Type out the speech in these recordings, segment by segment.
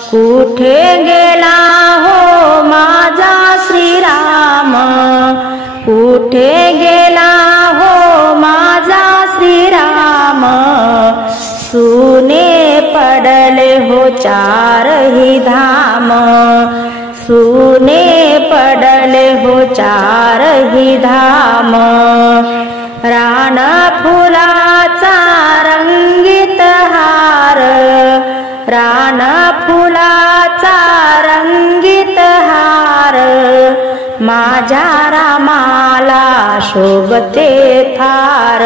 कुठे गेला हो माझा श्रीराम, कुठे गेला हो माझा श्रीराम, सुने पडले हो चारही धाम, सुने पडले हो चारही धाम। रान फुलाचा रंगीत हार, रान फुलाचा रंगीत हार, माझ्या रामाला शोभते फार,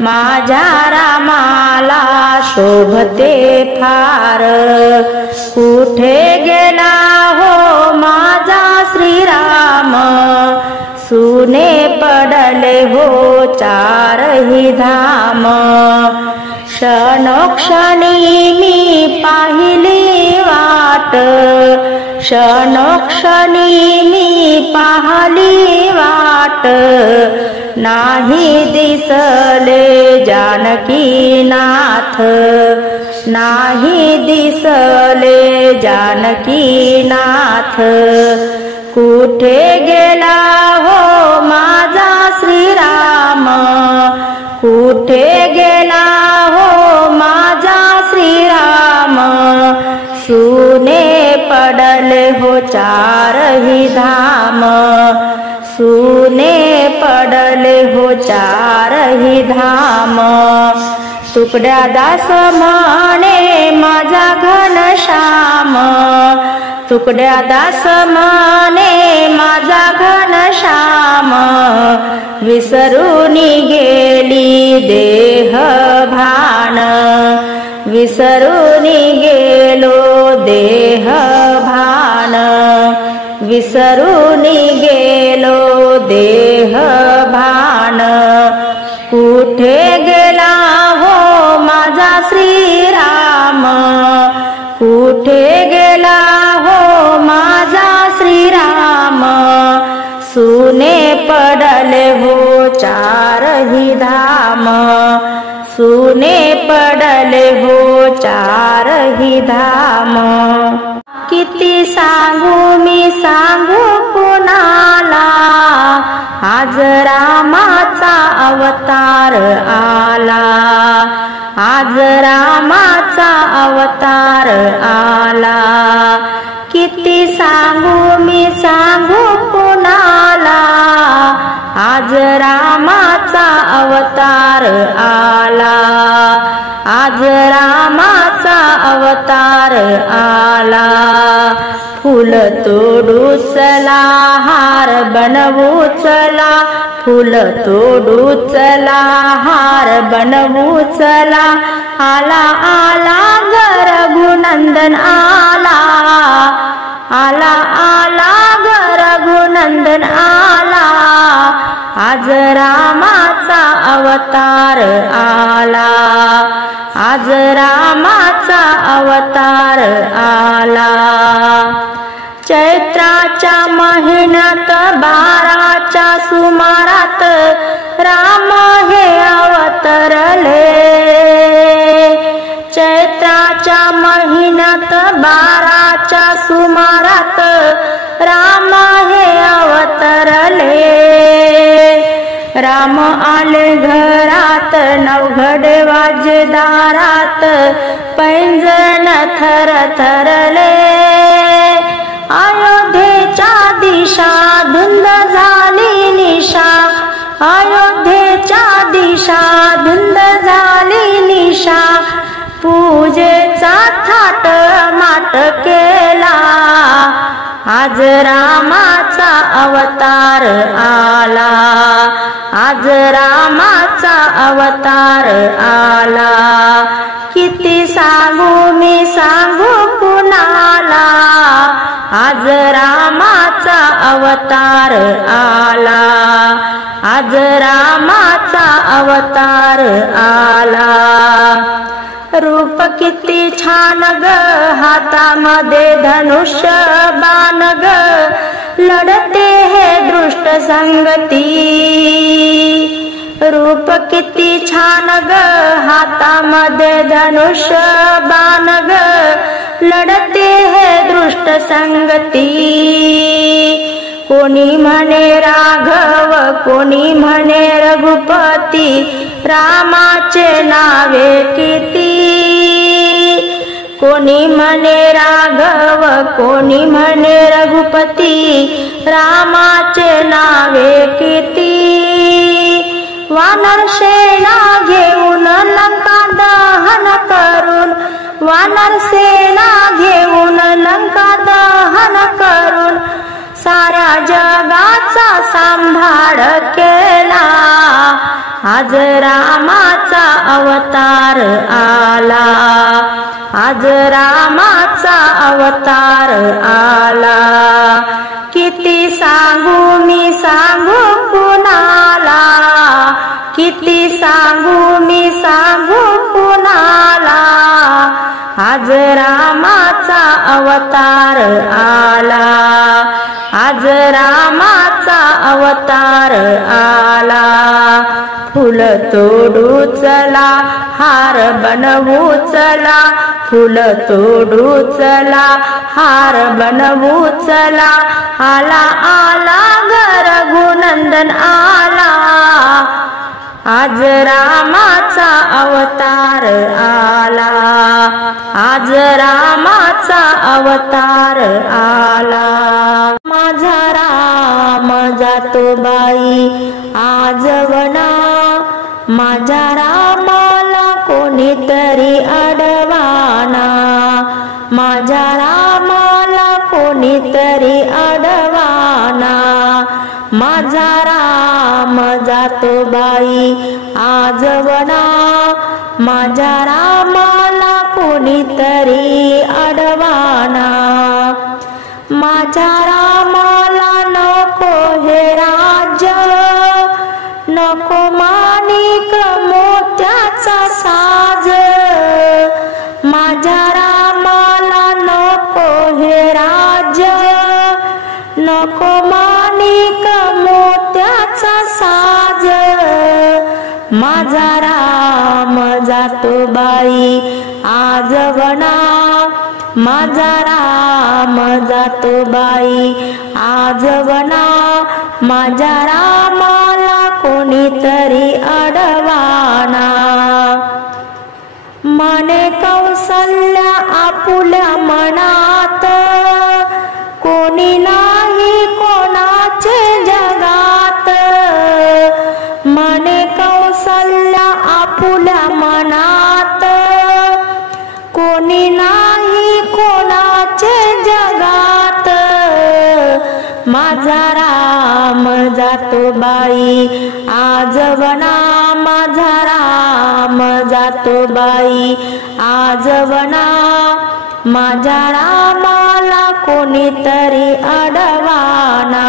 माझ्या रामाला शोभते फार। कुठे गेला हो माझा श्रीराम, सुने पडले हो चारही धाम। क्षणोक्षणी मी पाहिली वाट, क्षणोक्षणी मी पाहिली वाट, नाही दिसले जानकीनाथ, नाही दिसले जानकीनाथ। कुठे गेला हो माझा श्रीराम, कुठे गेला हो माझा श्रीराम, सुने पडले हो चारही धाम, सुने पडले हो चारही धाम। तुकड्या दास म्हणे माझा घनश्याम, तुकड्या दास म्हणे माझा घनश्याम, विसरून गेली देह भान, विसरून गेलो देह भान, विसरून गेलो देह भान। कुठे गेला हो माझा श्रीराम, कुठे गेला हो माझा श्रीराम, सुने पडले हो चारही धाम, सुने पडले हो चारही धाम। किती सांगू मी सांगू कुणाला, आज रामाचा अवतार आला, आज रामाचा अवतार आला। किती सांगू मी सांगू कुणाला, आज रामाचा अवतार आला, आज रामाचा अवतार आला। फूल तोडू चला हार बनवू चला, फूल तोडू चला हार बनवू चला, आला आला ग रघुनंदन आला, आला आला ग रघुनंदन आला, आज रामाचा अवतार आला, आज रामाचा अवतार आला। चैत्राच्या महिन्यात 12च्या सुमारात राम हे अवतरले, चैत्राच्या महिन्यात 12च्या सुमारात राम हे अवतरले। राम आले घरात नवघडे वाजे दारात, पैंजण थरथरले, अयोध्येच्या दिशा धुंद झाली निशा, अयोध्येच्या दिशा धुंद झाली निशा, पूजेचा थाट माट केला, आज रामाचा अवतार आला, आज रामाचा अवतार आला। किती सांगू मी सांगू कुणाला, आज रामाचा अवतार आला, आज रामाचा अवतार आला। रूप किती छान ग हातामध्ये धनुष्य बाण ग, लढते हे दृष्ट संगती। रूप किती छान ग हातामध्ये धनुष्य बाण ग, लढते है दृष्ट संगती। कोणी म्हणे राघव कोणी म्हणे रघुपती, रामाचे नावे किती। कोणी म्हणे राघव कोणी म्हणे रघुपती, रामाचे नावे किती। वानर सेना घेऊन लंका दहन करून, वानर सेना घेऊन लंका दहन करून, साऱ्या जगाचा सांभाळ केला। आज रामाचा अवतार आला, आज रामाचा अवतार आला। किती सांगू मी सांगू कुणाला, किती सांगू मी सांगू कुणाला। आज रामाचा अवतार आला, आज रामाचा अवतार आला। फूल तोडू चला हार बनवू चला, फूल तोडू चला हार बनवू चला। आला आला रघुनंदन आला, आज रामाचा अवतार आला, आज रामाचा अवतार आला। माझा राम जातो बाई आज वना, माझ्या रामाला कोणीतरी अडवाना, माझ्या रामाला कोणीतरी अडवाना। माझा राम जातो बाई आज वना, माझ्या रामाला कोणीतरी अडवाना। माझ्या रामाला नको हे राज्य, नको माणिक मोत्याचा साज। माझ्या रामाला नको हे राज्य, नको माणिक मोत्याचा साज। माझा राम जातो बाई आज वना, माझा राम जातो बाई आज वना। माझ्या रामाला कोणीतरी अडवाना। म्हणे कौसल्या आपुल्या मनात, कोणी नाही कोणाचे जगात। म्हणे कौसल्या आपुल्या मनात, कोणी नाही कोणाचे जगात। माझा राम जातो बाई आज वना, माझा राम जातो बाई आज वना। माझ्या रामाला कोणीतरी अडवाना।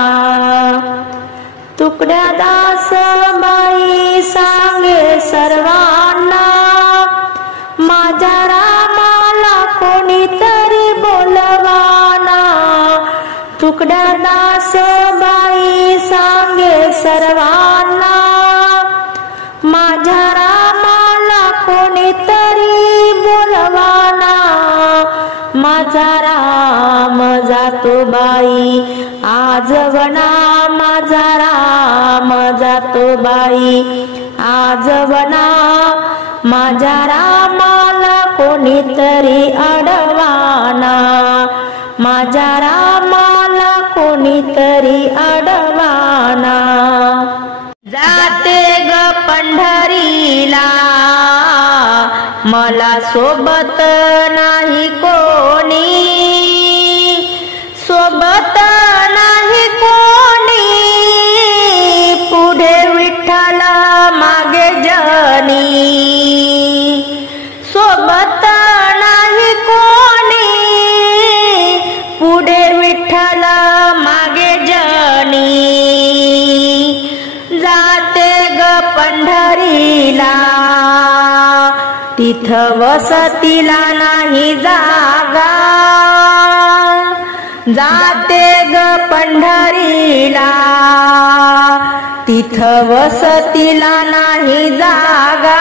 तुकड्या दास बाई सांगे सर्वांना, माझ्या रामाला कोणीतरी बोलवाना। तुकड्या दास बाई सांगे सर्वांना, माझ्या रामाला कोणीतरी बोलवाना। माझा राम जातो बाई आज वना, माझा राम जातो बाई आज वना। माझ्या रामाला कोणीतरी अडवाना, माझ्या रामाला कोणीतरी अडवाना। जाते ग पंढरीला मला सोबत नाही कोणी, सोबत नाही कोणी। पुढे विठ्ठल मागे जनी, सोबत नाही कोणी। पुढे विठ्ठल मागे जनी। जाते ग पंढरीला तिथ वसतीला नाही जागा। जाते ग पंढरीला तिथ वसतीला नाही जागा।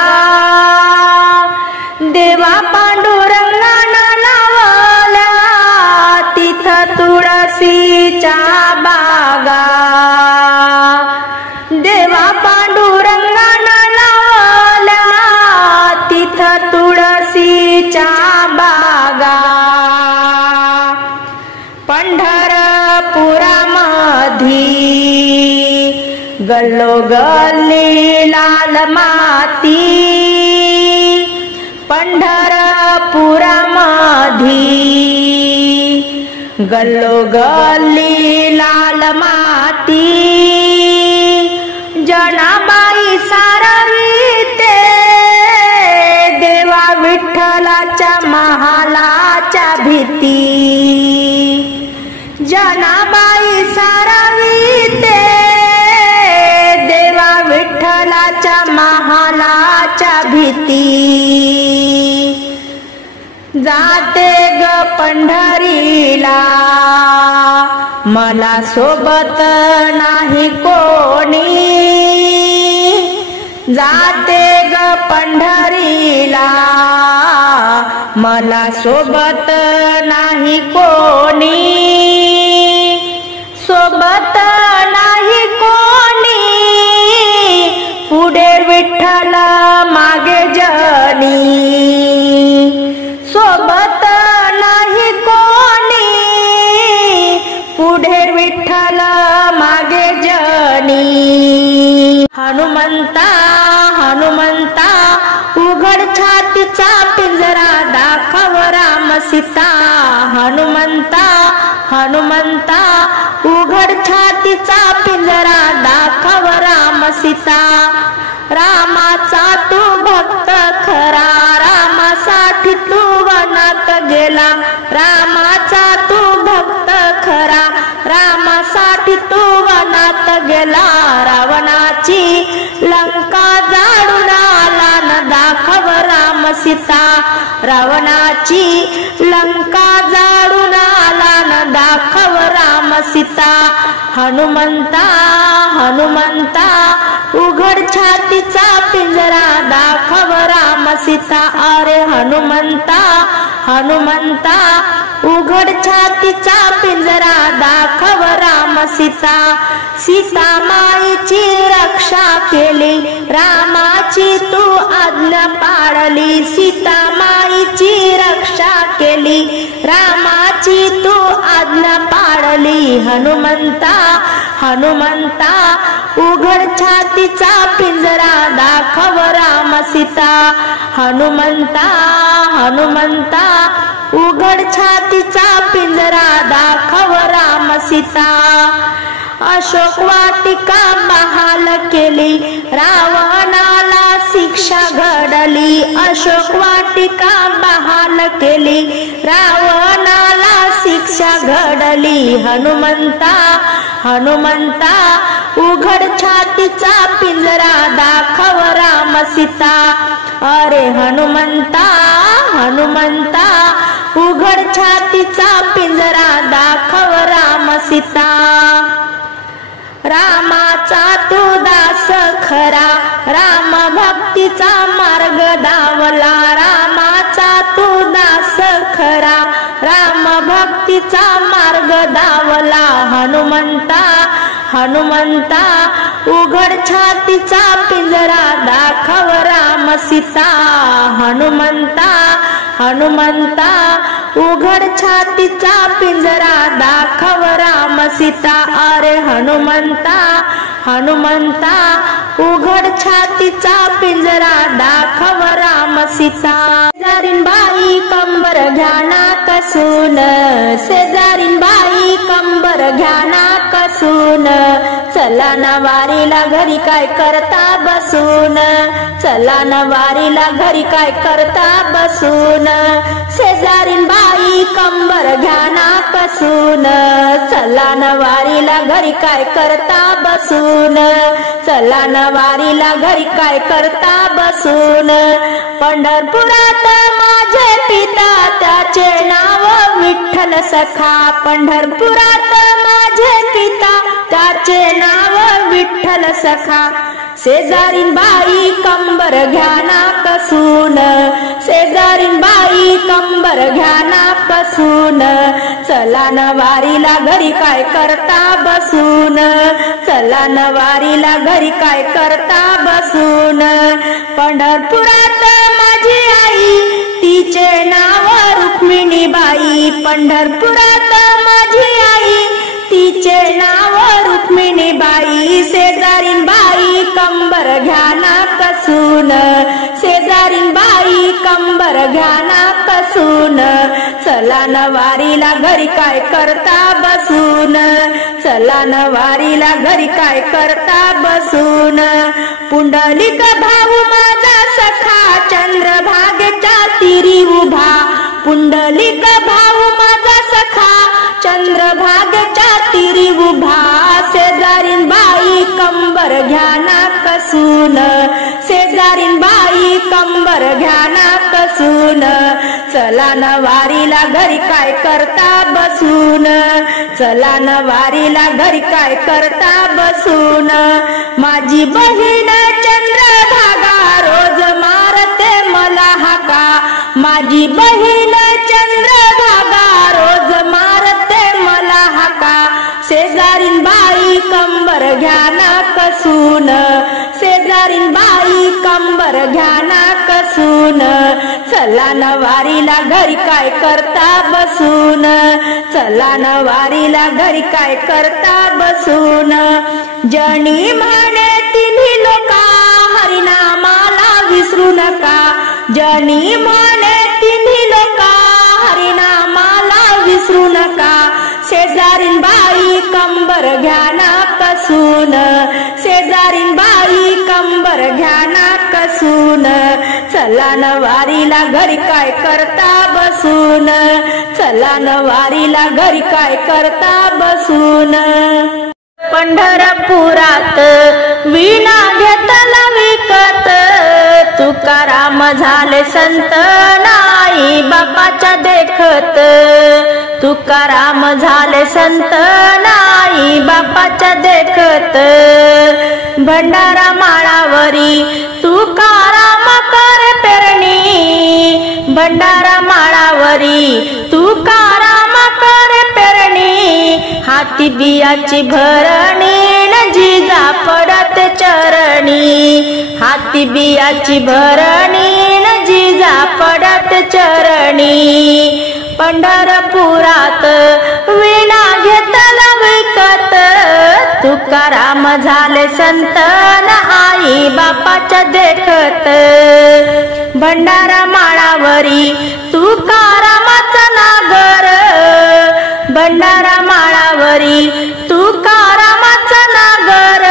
देवा पांडुरंगानं नाव गल्लोगल्ली लाल माती पंढरपुरामधी, गल्लोगल्ली लाल माती जनाबाई सारविते देवा विठ्ठलाच्या महालाच्या भीती, जनाबाई सारविते देवा विठ्ठलाच्या महालाच्या भीती, जाते ग पंढरीला मला सोबत नाही कोणी, जाते ग पंढरीला मला सोबत नाही कोणी, सोबत नाही कोणी पुढे विठ्ठल मागे जनी, सोबत नाही कोणी पुढे विठ्ठल मागे जनी, हनुमंता हनुमंता उघड छातीचा पिंजरा दाखव राम सीता, हनुमंता हनुमंता उघड छातीचा पिंजरा दाखव राम सीता, रामाचा तू भक्त खरा रामासाठी तू वनात गेला, रामाचा तू भक्त खरा रामासाठी तू वनात गेला, रावणाची लंका जाळून आला न दाखव राम सीता, रावणाची लंका जाळून आला न दाखव राम सीता, हनुमंता हनुमंता उघड छातीचा पिंजरा दाखव राम सीता, अरे हनुमंता हनुमंता उघड छातीचा पिंजरा दाखव राम सीता, सीता माईची रक्षा केली रामाची तू आज्ञा पाळली, सीता माईची रक्षा केली रामाची तू आज्ञा पाळली, हनुमंता हनुमंता उघड छातीचा पिंजरा दाखव राम सीता, हनुमंता हनुमंता उघड छातीचा पिंजरा दाखव राम सीता, अशोक वाटिका बहाल केली रावणाला शिक्षा घडली, अशोक वाटिका बहाल केली रावणाला शिक्षा घडली, हनुमंता हनुमंता उघड छातीचा पिंजरा दाखव राम सीता, अरे हनुमंता हनुमंता उघड छातीचा पिंजरा दाखव राम सीता, रामाचा तू दास खरा राम भक्तीचा मार्ग धावला, रामाचा तू दास खरा राम भक्तीचा मार्ग धावला, हनुमंता हनुमंता उघड छातीचा पिंजरा दाखव राम सीता, हनुमंता हनुमंता उघड छातीचा पिंजरा दाखव राम सीता, अरे हनुमंता हनुमंता उघड छातीचा पिंजरा दाखव राम सीता, शेजारीन बाई कंबर घ्याना कसून, शेजारीन बाई कंबर घ्याना कसून, चला ना वारीला घरी काय करता बसून, चला ना वारीला घरी काय करता बसून, शेजारीन बाई कंबर घ्याना कसून, चला ना वारीला घरी काय करता बसून, चला ना वारीला घरी काय करता बसून, पंढरपुरात माझे पिता त्याचे नाव विठ्ठल सखा, पंढरपुरात माझे पिता त्याचे नाव विठ्ठल सखा, शेजारीन बाई कंबर घ्याना कसून, शेजारीन बाई कंबर घ्याना कसून, चला न वारीला घरी काय करता बसून, चला न वारीला घरी काय करता बसून, पंढरपुरात माझी आई तिचे नाव रुक्मिणी बाई, पंढरपुरात माझी आई तिचे नाव रुक्मिणीबाई. शेजारीन बाई कंबर घ्या ना कसून, शेजारीन बाई कंबर घ्या ना कसून. चला न वारीला घरी काय करता बसून, चला न वारीला घरी काय करता बसून. पुंडलिक भाऊ माझा सखा चंद्रभागेच्या तीरी उभा, पुंडलिक भाऊ माझा सखा चंद्रभागेच्या तीरी उभा. शेजारीन बाई कंबर घ्या ना कसून, शेजारीन बाई कंबर घ्या ना कसून. चला न वारीला घरी काय करता बसून, चला न वारीला घरी काय करता बसून. माझी बहीण चंद्रभागा रोज मारते मला हाका, माझी बहीण चंद्रभागा रोज मारते मला हाका. शेजारीन बाई कंबर घ्या ना कसून, शेजारीन बाई कंबर घ्या ना कसून. चला न वारीला घरी काय करता बसून, चला न वारीला घरी काय करता बसून. जनी म्हणे तिन्ही लोका हरिनामाला विसरू नका, जनी म्हणे तिन्ही लोका हरिनामाला विसरू नका. शेजारीन बाई कंबर घ्या ना कसून, शेजारीन बाई कंबर घ्या ना कसून. चला न वारीला घरी काय करता बसून, चला न वारीला घरी काय करता बसून. पंढरपुरात वीणा घेतला विकत, तुकाराम झाले संत नाही बापाच्या देखत, तुकाराम झाले संत नाही बापाच्या देखत. भंडारा माळावरी तुकाराम कर पेरणी, भंडारा माळावरी तुकाराम कर पेरणी. हाती बियाची भरणी न जिजा पडत चरणी, हाती बियाची भरणी न जिजा पडत चरणी. पंढरपुरात वीणा घेतला विकत, तुकाराम झाले संत आई बापाच्या देखत. भंडारा माळावरी तुकारामाचा नागर, भंडारा माळावरी तुकारामाचा नागर.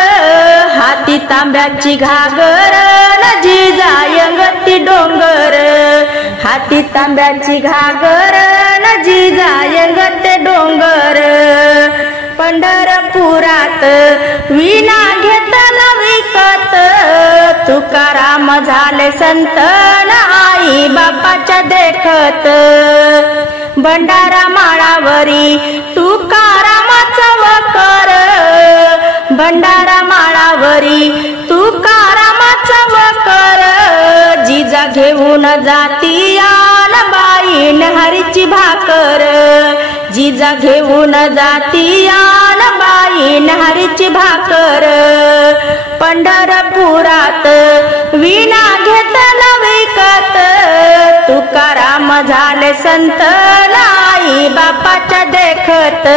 हाती तांब्याची घागर न जिजा यंगती डोंगर, हाती तांब्याची घागर न जिजा यंगते डोंगर. पंढरपुरात वीणा घेतला विकत, तुकाराम झाले संत आई बापाच्या देखत. भंडारा माळावरी तुकारामाचा वकर, भंडारा माळावरी तुकारामाचा वकर. जिजा घेऊन जातीया न बाईन हरीची भाकर, जिजा घेऊन जातीया न बाईन हरीची भाकर. पंढरपुरात वीणा घेतला विकत, तुकाराम झाले संत आई बापाच्या देखत.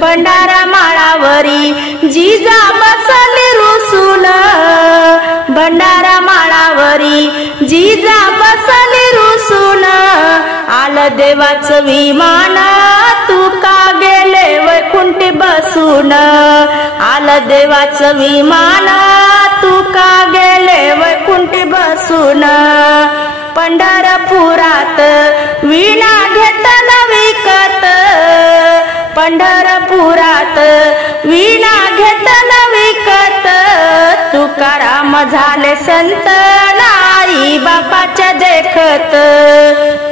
भंडारा माळावरी जिजा बसली रुसून, भंडारा माळावरी जिजा बसली रुसून. आलं देवाचं विमान तुका गेले वैकुंठी बसून, आलं देवाचं विमान तुका गेले वैकुंठी बसून. पंढरपुरात वीणा घेतला विकत, पंढरपुरात वीणा घेतला विकत. तुकाराम झाले संत आई बापाच्या देखत,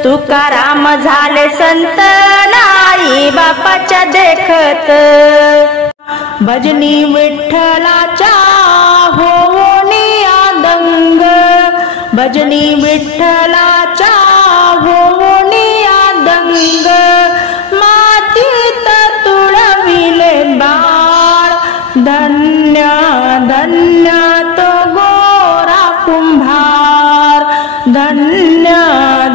तुकाराम झाले संत आई बापाच्या देखत. भजनी विठ्ठलाच्या होनी आदंग, भजनी विठ्ठलाच्या होनी आदंग. मातीत तुळविले बाळ, धन्य धन्य तो गोरा कुंभार, धन्य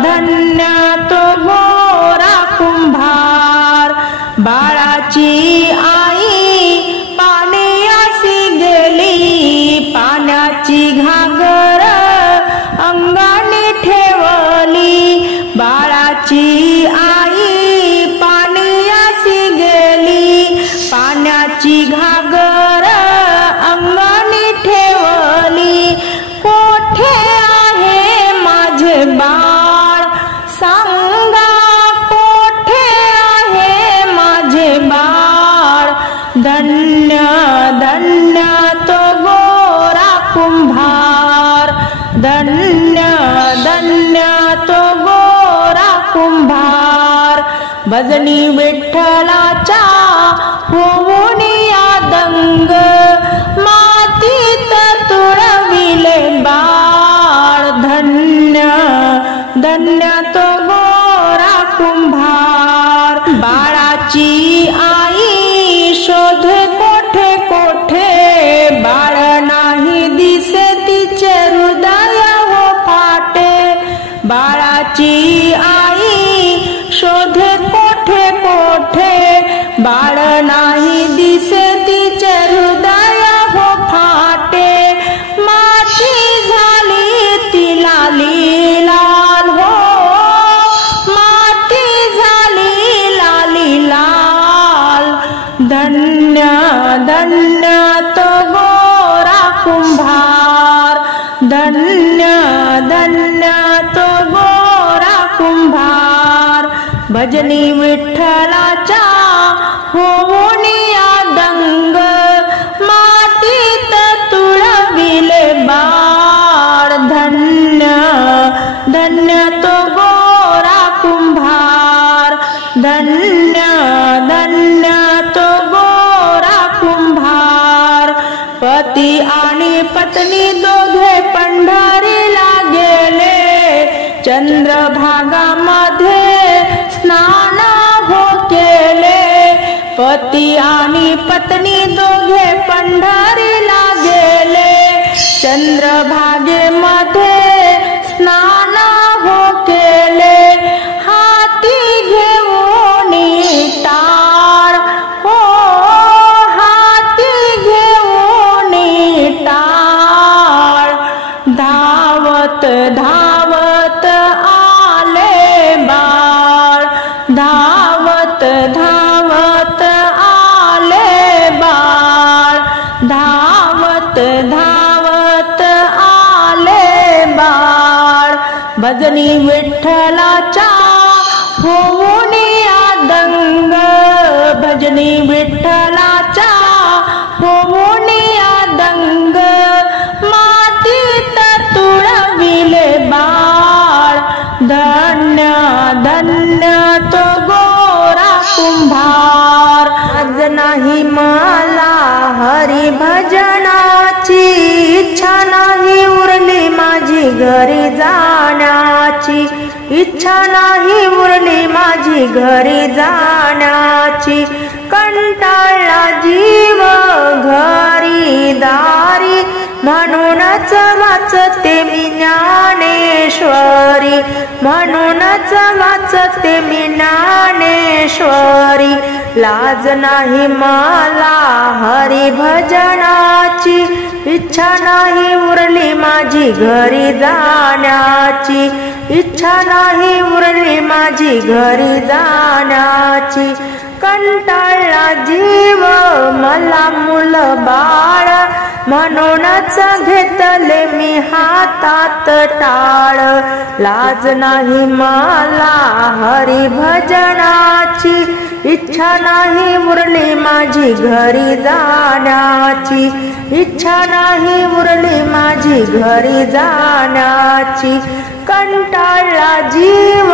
धन्य तो गोरा कुंभार. बाळाची धन्य धन्य तो गोरा कुंभार, धन्य धन्य तो गोरा कुंभार. भजनी विठ्ठलाच्या होऊन या दंग, मातीत तुळविले बाळ. धन्य धन्य तो गोरा कुंभार. बाळाची आई शोधे कोठे कोठे, बाळ नाही दिसे तिचे हृदय हो फाटे. बाळाची आई शोधे कोठे कोठे, बाळ नाही दिसे तिचे हृदय हो फाटे. माती झाली ती लाली लाल हो, माती झाली लाली लाल. धन्य धन्य तो गोरा कुंभार, धन्य धन्य तो गोरा कुंभार. भजनी विठ्ठलाच्या होऊन या दंग, मातीत तुळविले बाळ. धन्य धन्य तो गोरा कुंभार, धन्य धन्य तो गोरा कुंभार. पती आणि पत्नी दोघे पंढरीला गेले, चंद्रभागामध्ये स्नान हो केले. पती आणि पत्नी दोघे पंढरीला गेले, चंद्रभागेमध्ये स्नान हो केले. हाती घेऊन टाळ हो, हाती घेऊन टाळ. धावत धावत आले बाळ, धावत धावत आले बाळ. धावत धावत आले बाळ. भजनी विठ्ठलाच्या होऊन या दंग, भजनी विठ्ठलाच्या होऊन या दंग, मातीत तुळविले बाळ. धन्य धन्य तो गोरा कुंभार. आज नाही मला हरी भजनाची, इच्छा नाही उरली माझी घरी जाण्याची. इच्छा नाही उरली माझी घरी जाण्याची. कंटाळला जीव घरी दारी, म्हणूनच वाचते मी ज्ञानेश्वरी. म्हणूनच वाचते मी ज्ञानेश्वरी. लाज नाही मला हरी भजनाची, इच्छा नाही उरली माझी घरी जाण्याची. इच्छा नाही उरली माझी घरी जाण्याची. कंटाळला जीव मला मुल बाळ, म्हणूनच घेतले मी हातात टाळ. लाज नाही मला हरी भजनाची, इच्छा नाही उरली माझी घरी जाण्याची. इच्छा नाही उरली माझी घरी जाण्याची. कंटाळला जीव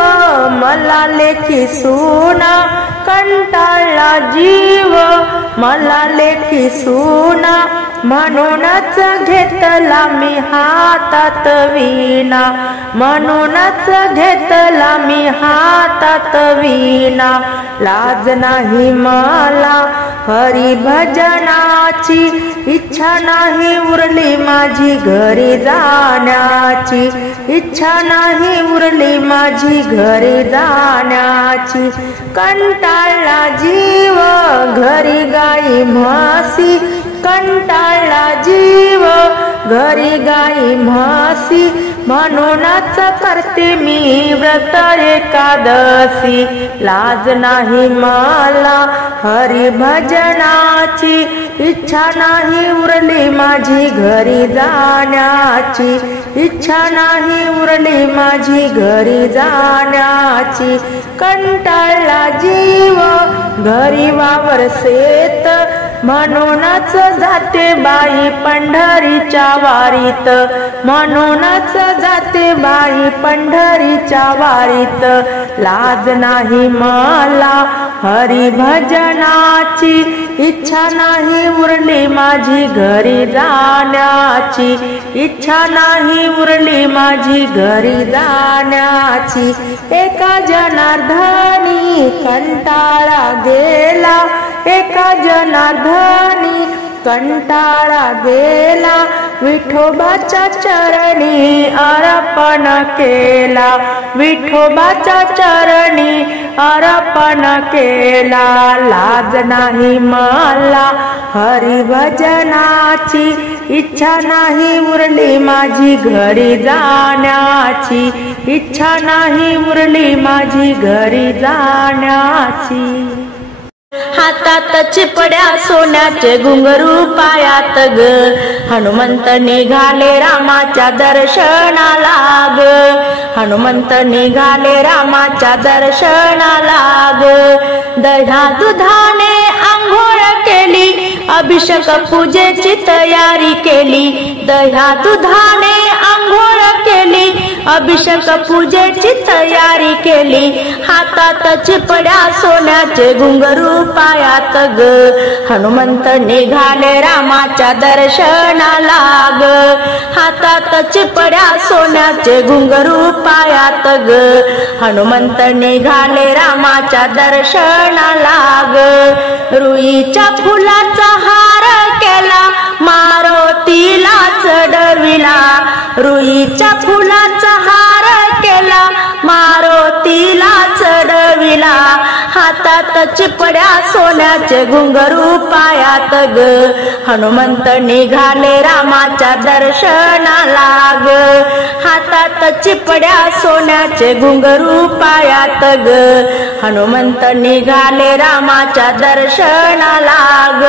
मला लेखी सुना, कंटाळला जीव मला लेखी सुना. म्हणूनच घेतला मी हातात वीणा, म्हणूनच घेतला मी हातात वीणा. लाज नाही मला हरी भजनाची, इच्छा नाही उरली माझी घरी जाण्याची. इच्छा नाही उरली माझी घरी जाण्याची. कंटाळला जीव घरी गाई म्हशी, कंटाळला जीव घरी गाई म्हशी. म्हणूनच करते मी व्रत एकादशी. लाज नाही मला हरी भजनाची, इच्छा नाही उरली माझी घरी जाण्याची. इच्छा नाही उरली माझी घरी जाण्याची. कंटाळला जीव घरी वावर शेत, म्हणूनच जाते बाई पंढरीच्या वारीत, म्हणूनच जाते बाई पंढरीच्या वारीत. लाज नाही मला हरी भजनाची, इच्छा नाही उरली माझी घरी जाण्याची, इच्छा नाही उरली माझी घरी जाण्याची. एका जनार्दनी कंटाळा गेला, एका जनार्दनी कंटाळा गेला. विठोबाच्या चरणी अर्पण केला, विठोबाच्या चरणी अर्पण केला. लाज नाही मला हरी भजनाची, इच्छा नाही उरली माझी घरी जाण्याची, इच्छा नाही उरली माझी घरी जाण्याची. हातात चिपड्या सोन्याचे घुंगरू पायात ग, हनुमंत निघाले रामाच्या दर्शनाला ग, हनुमंत निघाले रामाच्या दर्शनाला ग. दह्या दुधाने आंघोळ केली, अभिषेक पूजेची तयारी केली. दह्या दुधाने आंघोळ केली, अभिषेक पूजेची तयारी केली. हातात चिपड्या सोन्याचे घुंगरू पायात ग, हनुमंत निघाले रामाच्या दर्शनाला ग, हातात चिपड्या सोन्याचे घुंगरू पायात ग, हनुमंत निघाले रामाच्या दर्शनाला ग. रुईच्या फुलाचा हार केला, मारुतीला चढविला. रुईच्या फुलाचा हार केला, मारुतीला चढविला. हातात चिपड्या सोन्याचे घुंगरू पायात ग, हनुमंत निघाले रामाच्या दर्शनाला ग, हातात चिपड्या सोन्याचे घुंगरू पायात ग, हनुमंत निघाले रामाच्या दर्शनाला ग.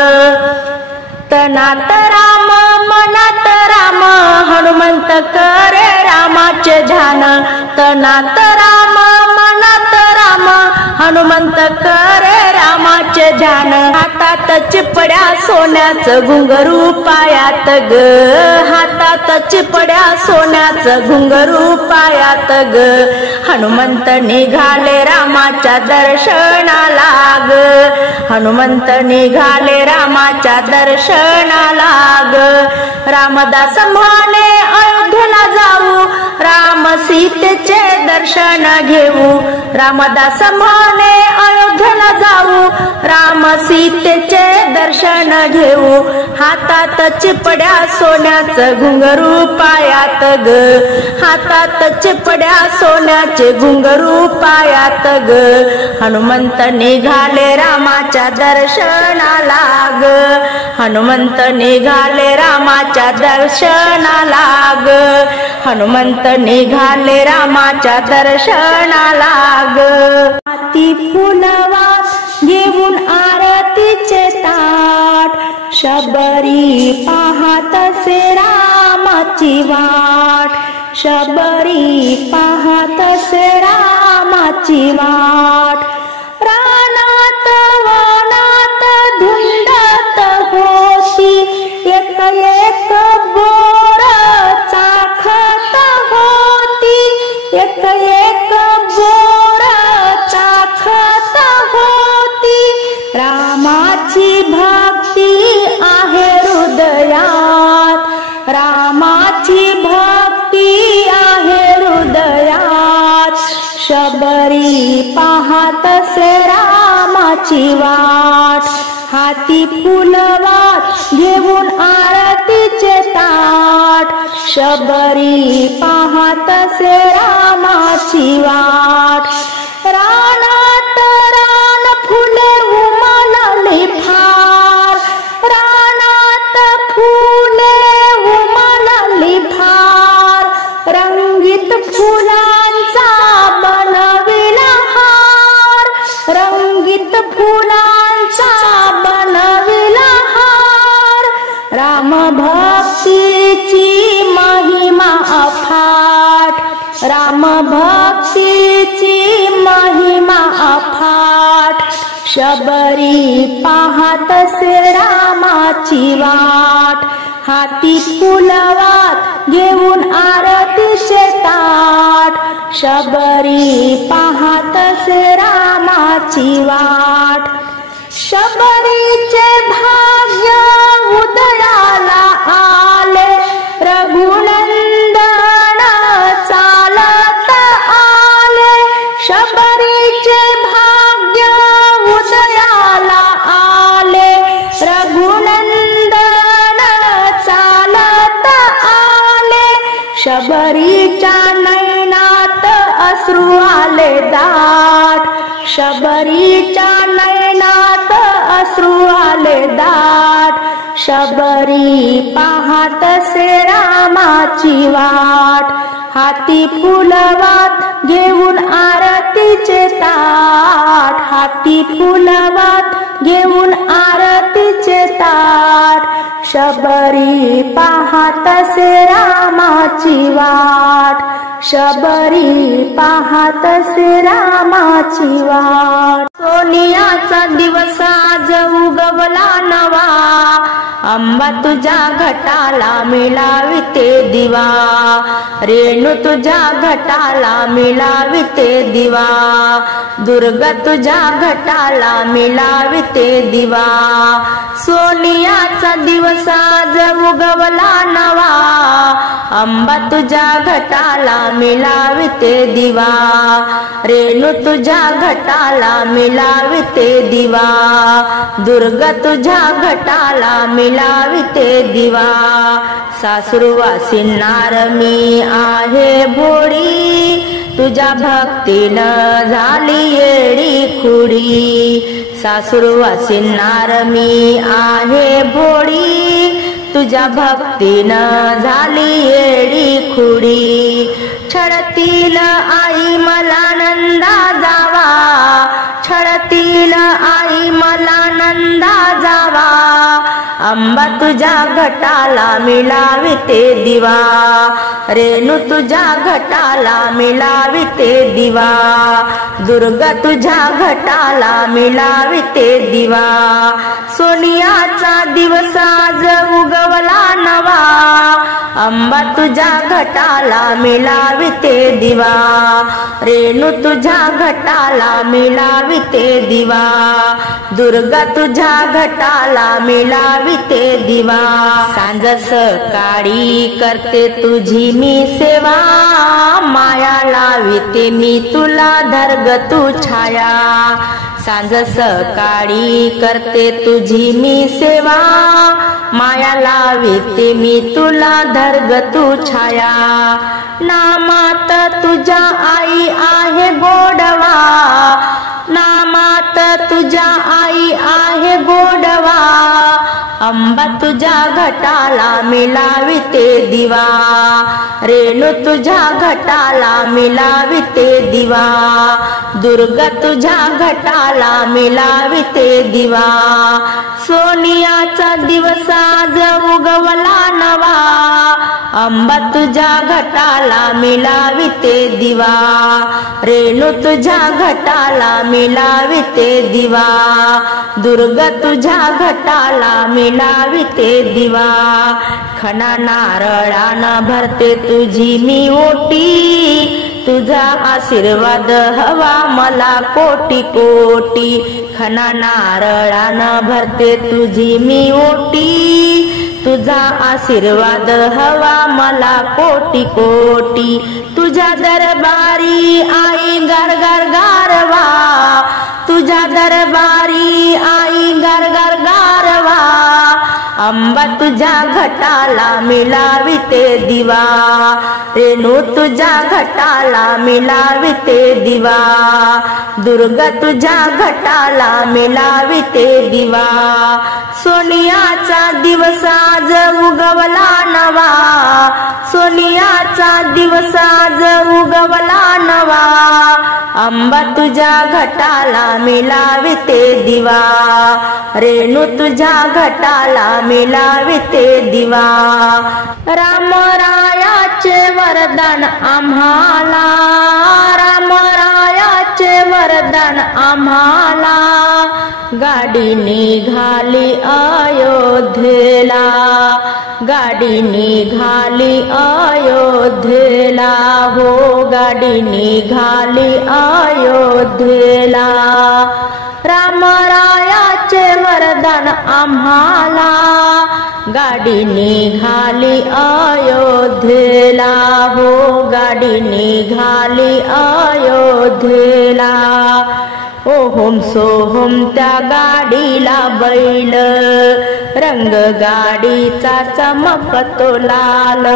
तनात राम मनात राम, हनुमंत करे रामाचे ध्यान. तनात राम मनात राम, हनुमंत करे रामाचे ध्यान. हातात चिपड्या सोन्याचं घुंगरू पायात ग, हातात चिपड्या सोन्याचं घुंगरू पायात ग, हनुमंत निघाले रामाच्या दर्शनाला ग, हनुमंत निघाले रामाच्या दर्शनाला ग. रामदास म्हणे अयोध्येला जाऊ, राम सीतेचे दर्शन घेऊ. रामदास म्हणे अयोध्येला जाऊ, राम सीतेचे दर्शन घेऊ. हातात चिपड्या सोन्याचं घुंगरू पायात ग, हातात चिपड्या सोन्याचे घुंगरू पायात ग, हनुमंत निघाले रामाच्या दर्शनाला ग, हनुमंत निघाले रामाच्या दर्शनाला ग, हनुमंत निघाले रामाच्या दर्शनाला ग. हाती फुलवास घेऊन आरतीचे ताट, शबरी पाहत से रामाची वाट, शबरी पाहत से रामाची वाट. रानात वनात धुंदत होती, एक एक बोर चाखत होती, एक एक बोर चाखत होती. रामाची भक्ती आहे हृदयात, रामाची भक्ती आहे हृदयात. शबरी पाहत से रामाची वाट, हाती फुलवात घेऊन आरतीचे ताट, शबरी पाहत से रामाची वाट. रानात रान फुले उमलली फार, रानात फुले उमलली फार. रंगीत फुलांचा बनविला हार, रंगीत फुलांचा बनविला हार. राम भक्तीची महिमा अफाट, राम भक्तीची महिमा अफाट. शबरी पाहतसे रामाची वाट, हाती फुलवात घेऊन आरतीचे ताट, शबरी पाहतसे रामाची वाट। शबरीचे भाग्य उदयाला आले, रघुनंदन चालत आले, शबरीचे भाग्य उदयाला आले, रघुनंदन चालत आले, शबरीच्या नयनात अश्रू आले दाट, शबरीच्या नयनात अश्रू आले दाट, शबरी पाहतसे रामाची वाट, हाती फुलवात घेऊन आरतीचे ताट, हाती फुलवात घेऊन आरतीचे ताट, शबरी पाहतसे रामाची वाट, शबरी पाहतसे रामाची वाट। सोनियाचा दिवस आज उगवला नवा, अंबा तुझ्या घटाला मिळाविते दिवा, रेणू तुझ्या घटाला मिळाविते दिवा, दुर्गा तुझ्या घटाला मिळाविते दिवा। सोनियाचा दिवस आज उगवला नवा, अंबा तुझ्या घटाला मिळाविते दिवा, रेणू तुझ्या घटाला मिळाविते दिवा, दुर्गा तुझ्या घटाला मिळाविते दिवा। सासुरवासींनार मी आहे भोळी, तुझ्या भक्तीनं झाली येडी खुडी, सासुरवासींनार मी आहे भोळी, तुझ्या भक्तीनं झाली येडी खुडी। छळतील आई मला नंदा जावा, छळतील आई मला नंदा जावा, अंबा तुझ्या घटाला मिळाविते दिवा, रेणू तुझ्या घटाला मिळाविते दिवा, दुर्गा तुझ्या घटाला मिळाविते दिवा। सोनियाचा दिवस आज उगवला नवा, अंबा तुझ्या घटाला मिळाविते दिवा, रेणू तुझ्या घटाला मिळाविते दिवा, दुर्गा तुझ्या घटाला मिळाविते दिवा। सांज सकाळी करते तुझी मी सेवा, माया लाविते मी तुला धर्ग तू छाया, सांज सकाळी करते तुझी मी सेवा, माया लाविते मी तुला धर्ग तू छाया। नामात तुझ्या आई आहे गोडवा, नामात तुझ्या आई आहे गोडवा, अंबा तुझ्या घटाला मिळाविते दिवा, रेणू तुझ्या घटाला मिळाविते दिवा, दुर्गा तुझ्या घटाला मिळाविते दिवा। सोनियाचा दिवस आज उगवला नवा, अंबा तुझ्या घटाला मिळाविते दिवा, रेणू तुझ्या घटाला मिळाविते दिवा, दुर्गा तुझ्या घटाला मिळाविते दिवा। खणा नारळानं भरते तुझी मी ओटी, तुझा आशीर्वाद हवा मला कोटी कोटी, खणा नारळानं भरते तुझी मी ओटी, तुझा आशीर्वाद हवा मला कोटी कोटी। तुझ्या दरबारी आई गार गार गारवा, तुझ्या दरबारी आई गार गार गारवा, अंबा तुझ्या घटाला मिळाविते दिवा, रेणू तुझ्या घटाला मिळाविते दिवा, दुर्गा तुझ्या घटाला मिळाविते दिवा। सोनियाचा दिवस आज उगवला नवा, सोनियाचा दिवस आज उगवला नवा, अंबा तुझ्या घटाला मिळाविते दिवा, रेणू तुझ्या घटाला मिळाविते दिवा। रामरायाचे वरदान आम्हाला, रामरायाचे वरदान आम्हाला, गाडी निघाली अयोध्येला, गाडी निघाली अयोध्येला हो, गाडी निघाली अयोध्येला। रामरायाचे वरदान आम्हाला, गाडी निघाली अयोध्येला हो, गाडी निघाली अयोध्येला। ओहोम सोहोम त्या गाडीला बैल, रंग गाडीचा चमकतो लाल।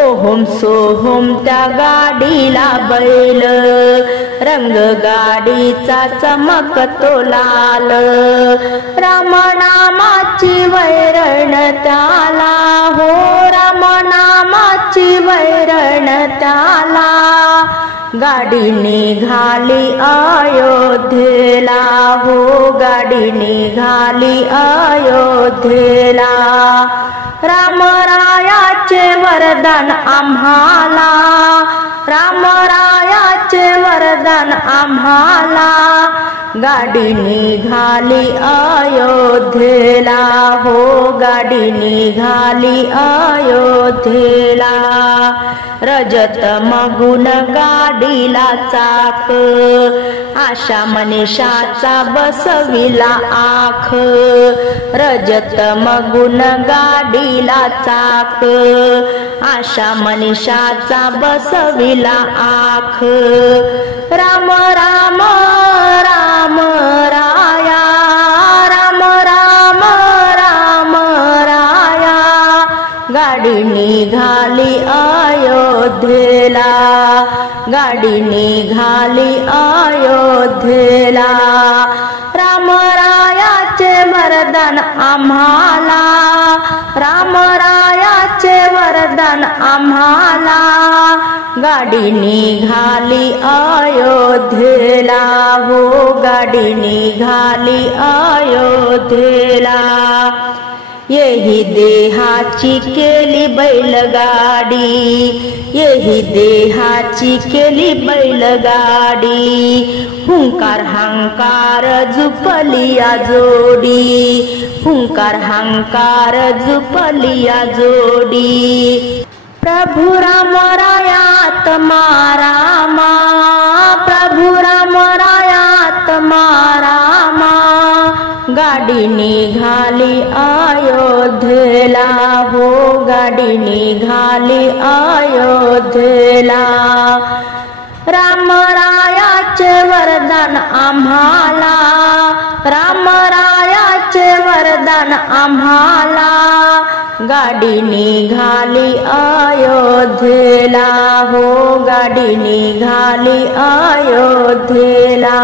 ओहोम सोहोम त्या गाडीला बैल, रंग गाडीचा चमकतो लाल। रामनामाची वैरण त्याला हो, रामनामाची वैरण त्याला। गाडी निघाली अयोध्येला हो, गाडी निघाली अयोध्येला। रामरायाचे वरदान आम्हाला, रामरायाचे वरदान आम्हाला। गाडी निघाली अयोध्येला हो, गाडी निघाली अयोध्येला। रजतम गुण गाडीला चाक, आशा मनीषाचा बसविला आख। रजतम गुण गाडीला चाक, आशा मनीषाचा बसविला आख। राम राम राम राया, राम राम राम राया। गाडी निघाली अयोध्येला, गाडी निघाली अयोध्येला। रामरायाचे वरदान आम्हाला, रामरायाचे वरदान आम्हाला। गाडी निघाली अयोध्येला हो, गाडी निघाली अयोध्येला। येही देहाची केली बैलगाडी, येही देहाची केली बैलगाडी। हुंकार हंकार झुपलिया जोडी, हुंकार हंकार झुपलिया जोडी। प्रभु राम रायात मारामा, प्रभु राम रायात मारामा। गाडी निघाली अयोध्येला हो, गाडी निघाली अयोध्येला। रामरायाचे वरदान आम्हाला, रामरायाचे वरदान आम्हाला। गाडी निघाली अयोध्येला हो, गाडी निघाली अयोध्येला।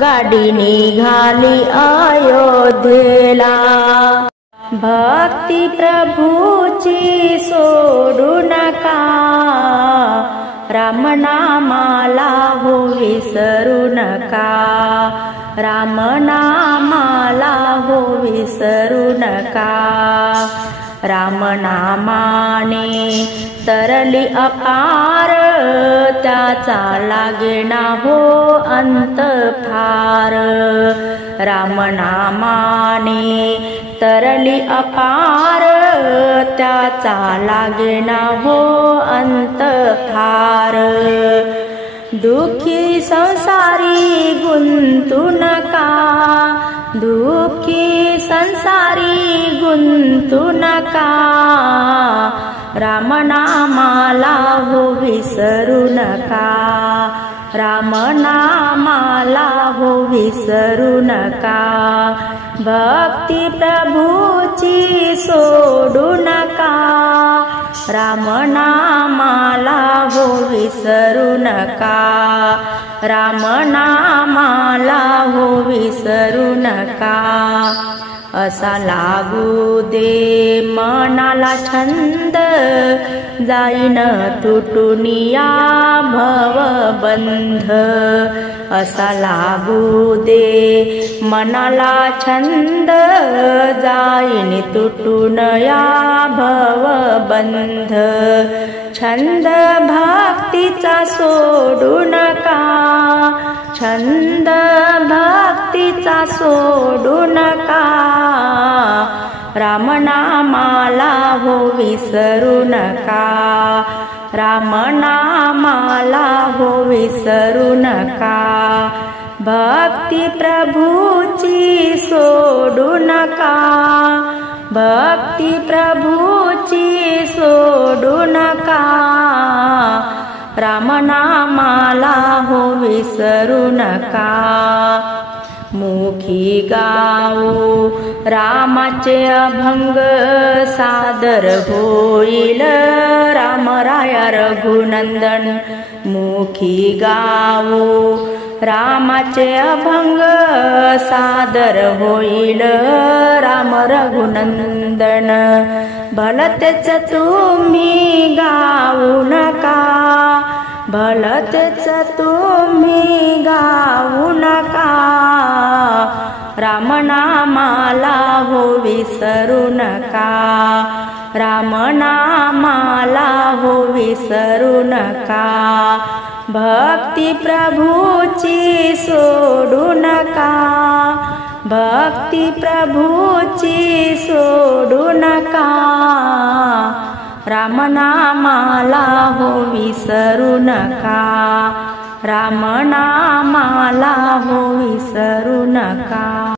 गाडी निघाली अयोध्येला। भक्ती प्रभूची सोडू नका, रामनामाला हो विसरू नका, रामनामाला हो विसरू नका। रामनामाने तरली अपार, त्याचा लागेना हो अंत फार। रामनामाने तरली अपार, त्याचा लागेना हो अंत फार। दुःखी संसारी गुंतू नका, दुःखी संसारी गुंतू नका। रामनामाला हो विसरू नका, रामनामाला हो विसरू नका। भक्ती प्रभूची सोडू नका, रामनामाला हो विसरू नका, रामनामाला हो विसरू नका। असा लागू दे मनाला छंद, जाईन तुटून या भवबंध। असा लागू दे मनाला छंद, जाईन तुटून या भवबंध। छंद भक्तीचा सोडू नका, छंद भक्तीचा रामनामाला हो विसरू नका, रामनामाला हो विसरू नका. भक्ती प्रभूची सोडू नका, भक्ती प्रभूची सोडू नका. रामनामाला हो विसरू नका. मुखी गाऊ रामाचे अभंग सादर होईल, रामराया रघुनंदन. मुखी गाऊ रामाचे अभंग सादर होईल, राम रघुनंदन. भलतेच तुम्ही गाऊ नका, भलतेच तुम्ही गाऊ नका. रामनामाला हो विसरू नका, रामनामाला हो विसरू नका. भक्ती प्रभूची सोडू नका, भक्ती प्रभूची सोडू नका. रामनामाला हो विसरू नका, रामनामाला हो विसरू नका.